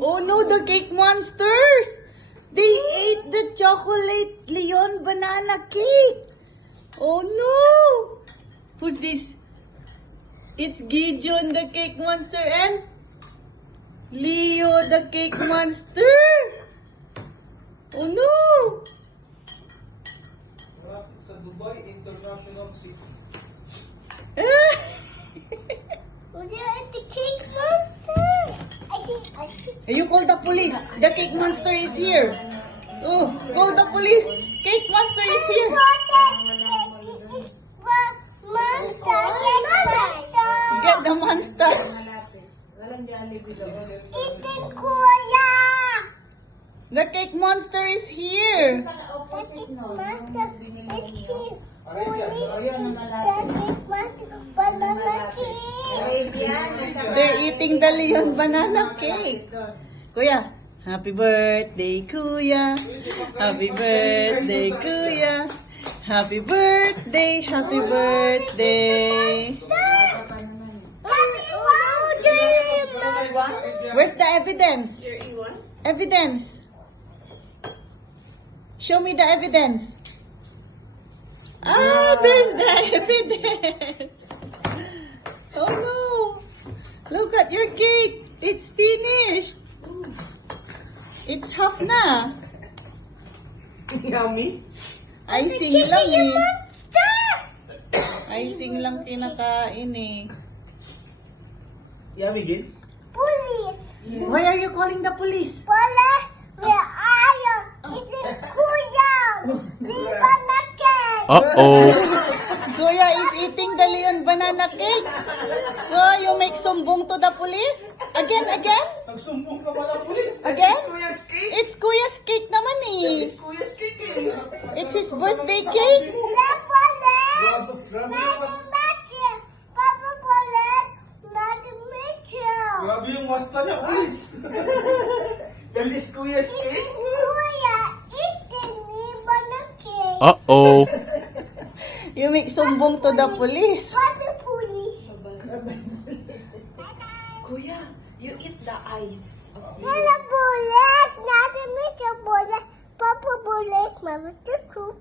Oh no, the cake monsters! They ate the chocolate Leon banana cake! Oh no! Who's this? It's Gideon the cake monster and Leo the cake monster! Oh no! Sa Dubai International City. Would you like the cake monster? I think. You call the police. The cake monster is here. Oh, call the police. Cake monster is here. Get the monster. Eating kuya. The cake monster is here. Monster is here. Banana cake. They're eating the Leon banana cake. Kuya, happy birthday, Kuya. Happy birthday, Kuya. Happy birthday, happy birthday. Where's the evidence? Evidence. Show me the evidence. Ah, there's the evidence. Oh no. Look at your cake. It's finished. It's half na. Yummy. Icing lang eh. Icing lang kinakain eh. Yummy, Gil? Police. Why are you calling the police? Police. Where are you? Eating kuya. Banana cake. Uh-oh. Kuya is eating the Leon banana cake. Oh, you make sumbong to the police? Again? Nagsumbong ka ba ng pulis? Again? Kuya's cake? It's Kuya's cake naman eh. Kuya's cake eh. It's his birthday cake. The police. Grabe Not yung the matches. Papa police. Not the matches. Grabe yung wasta niya, pulis. And this Kuya's cake? Kuya eating me banana cake. Uh-oh. You make sumbong to the police. Papa police. Kuya, you eat the ice of the... Papa police. Not the matches police. Papa police. Mama tutu.